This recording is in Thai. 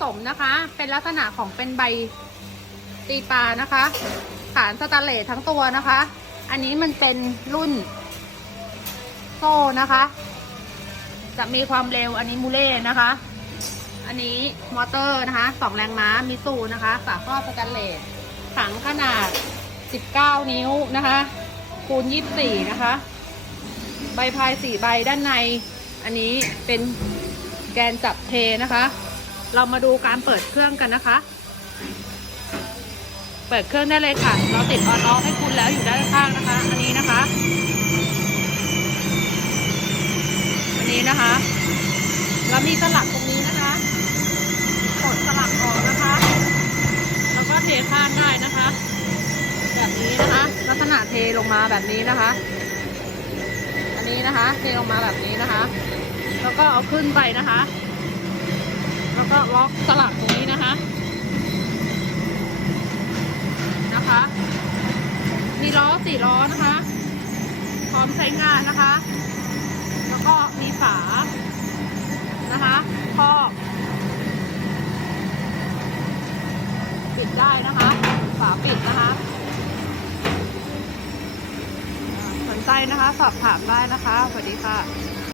สมนะคะ เป็นลักษณะของเป็นใบตีปลานะคะ ฐานสแตนเลสทั้งตัวนะคะ อันนี้มันเป็นรุ่นโซ่นะคะ จะมีความเร็วอันนี้มูเล่นะคะ อันนี้มอเตอร์นะคะสองแรงม้ามิสูนะคะฝาครอบสแตนเลสถังขนาด 19 นิ้วนะคะ คูณ 24 นะคะ ใบพายสี่ใบด้านใน อันนี้เป็นแกนจับเทนะคะ เรามาดูการเปิดเครื่องกันนะคะ เปิดเครื่องได้เลยค่ะ เราติดออนออฟให้คุณแล้วอยู่ด้านข้างนะคะ อันนี้นะคะ อันนี้นะคะแล้วมีสลักตรงนี้นะคะกดสลักออกนะคะ แล้วก็เทข้างได้นะคะ แบบนี้นะคะ ลักษณะเทลงมาแบบนี้นะคะ อันนี้นะคะ เทลงมาแบบนี้นะคะ แล้วก็เอาขึ้นไปนะคะ แล้วก็ล็อกสลักตรงนี้นะคะ นะคะ มีล้อสี่ล้อนะคะ พร้อมใช้งานนะคะ แล้วก็มีฝานะคะครอบปิดได้นะคะ ฝาปิดนะคะสนใจนะคะ สอบถามได้นะคะ สวัสดีค่ะ